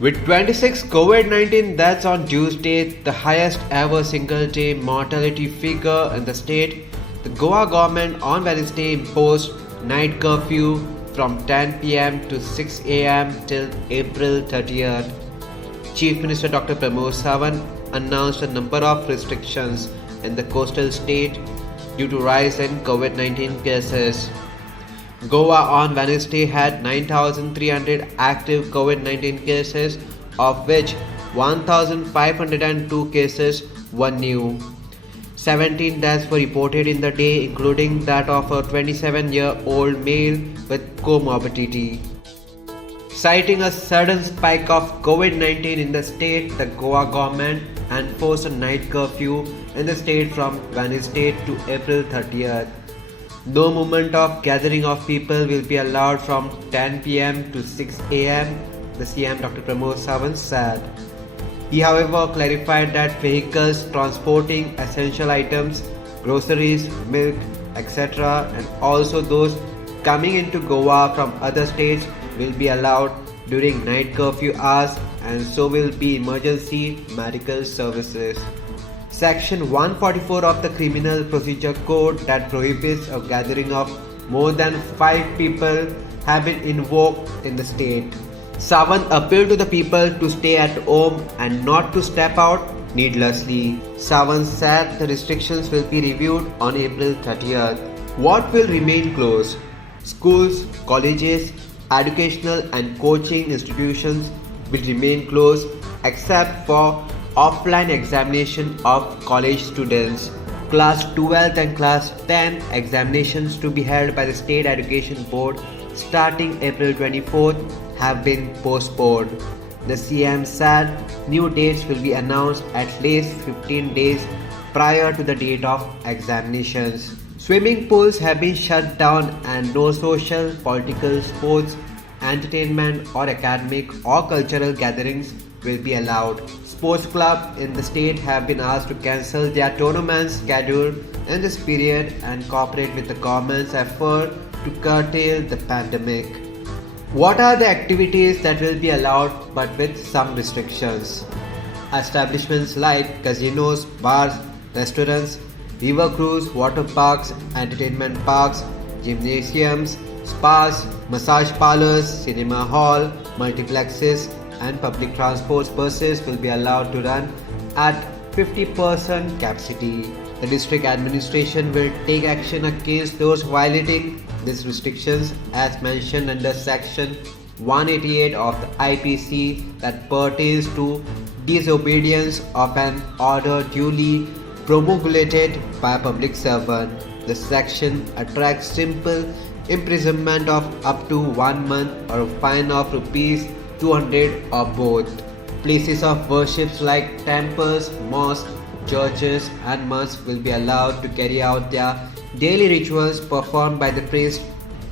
With 26 COVID-19 deaths on Tuesday, the highest ever single-day mortality figure in the state, the Goa government on Wednesday imposed night curfew from 10 p.m. to 6 a.m. till April 30th. Chief Minister Dr. Pramod Sawant announced a number of restrictions in the coastal state due to rise in COVID-19 cases. Goa on Wednesday had 9,300 active COVID-19 cases, of which 1,502 cases were new. 17 deaths were reported in the day, including that of a 27-year-old male with comorbidity. Citing a sudden spike of COVID-19 in the state, the Goa government enforced a night curfew in the state from Wednesday to April 30th. No movement of gathering of people will be allowed from 10 p.m. to 6 a.m., the CM Dr. Pramod Sawant said. He, however, clarified that vehicles transporting essential items, groceries, milk, etc., and also those coming into Goa from other states will be allowed during night curfew hours, and so will be emergency medical services. Section 144 of the Criminal Procedure Code that prohibits a gathering of more than 5 people have been invoked in the state. Sawant appealed to the people to stay at home and not to step out needlessly. Sawant said the restrictions will be reviewed on April 30th. What will remain closed? Schools, colleges, educational and coaching institutions will remain closed except for offline examination of college students. Class 12th and Class 10 examinations to be held by the State Education Board starting April 24th have been postponed. The CM said new dates will be announced at least 15 days prior to the date of examinations. Swimming pools have been shut down and no social, political, sports, entertainment or academic or cultural gatherings will be allowed. Sports clubs in the state have been asked to cancel their tournaments scheduled in this period and cooperate with the government's effort to curtail the pandemic. What are the activities that will be allowed but with some restrictions? Establishments like casinos, bars, restaurants, river cruise, water parks, entertainment parks, gymnasiums, spas, massage parlors, cinema hall, multiplexes and public transport buses will be allowed to run at 50% capacity. The district administration will take action against those violating these restrictions as mentioned under section 188 of the IPC that pertains to disobedience of an order duly promulgated by a public servant. The section attracts simple imprisonment of up to 1 month or a fine of rupees 200 or both. Places of worship like temples, mosques, churches and mosques will be allowed to carry out their daily rituals performed by the priest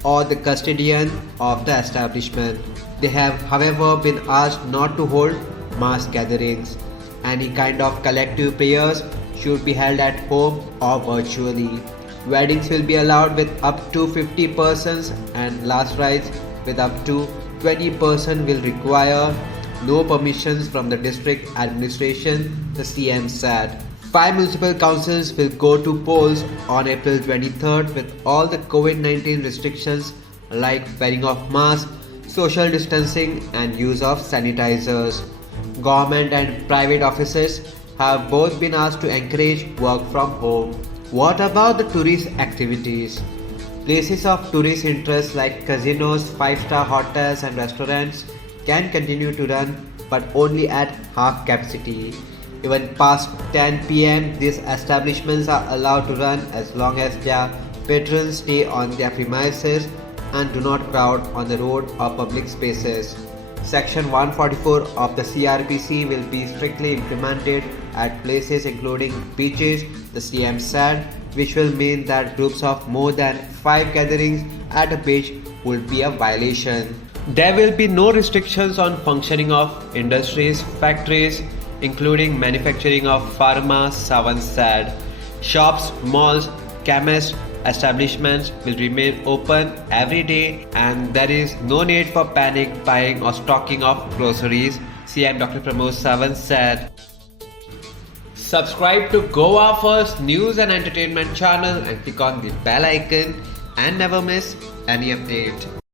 or the custodian of the establishment. They have, however, been asked not to hold mass gatherings. Any kind of collective prayers should be held at home or virtually. Weddings will be allowed with up to 50 persons and last rites with up to 20 persons will require no permissions from the district administration, the CM said. 5 municipal councils will go to polls on April 23rd with all the COVID-19 restrictions like wearing of masks, social distancing and use of sanitizers. Government and private offices have both been asked to encourage work from home. What about the tourist activities? Places of tourist interest like casinos, 5-star hotels and restaurants can continue to run but only at half capacity. Even past 10 p.m. these establishments are allowed to run as long as their patrons stay on their premises and do not crowd on the road or public spaces. Section 144 of the CRPC will be strictly implemented at places including beaches, the CM said, which will mean that groups of more than 5 gatherings at a beach would be a violation. There will be no restrictions on functioning of industries, factories, including manufacturing of pharma, Sawant said. Shops, malls, chemists, establishments will remain open every day and there is no need for panic buying or stocking of groceries, CM Dr. Pramod Sawant said. Subscribe to Goa First News and Entertainment channel and click on the bell icon and never miss any update.